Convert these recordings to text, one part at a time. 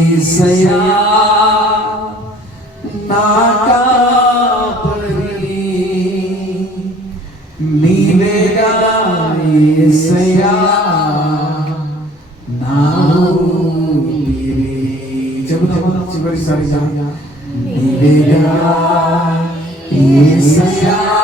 ఏసయ్యా నా నీవేగా ఏసయ్యా చివరిసారిగా నీవేగా ఏసయ్యా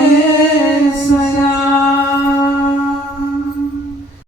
Yes,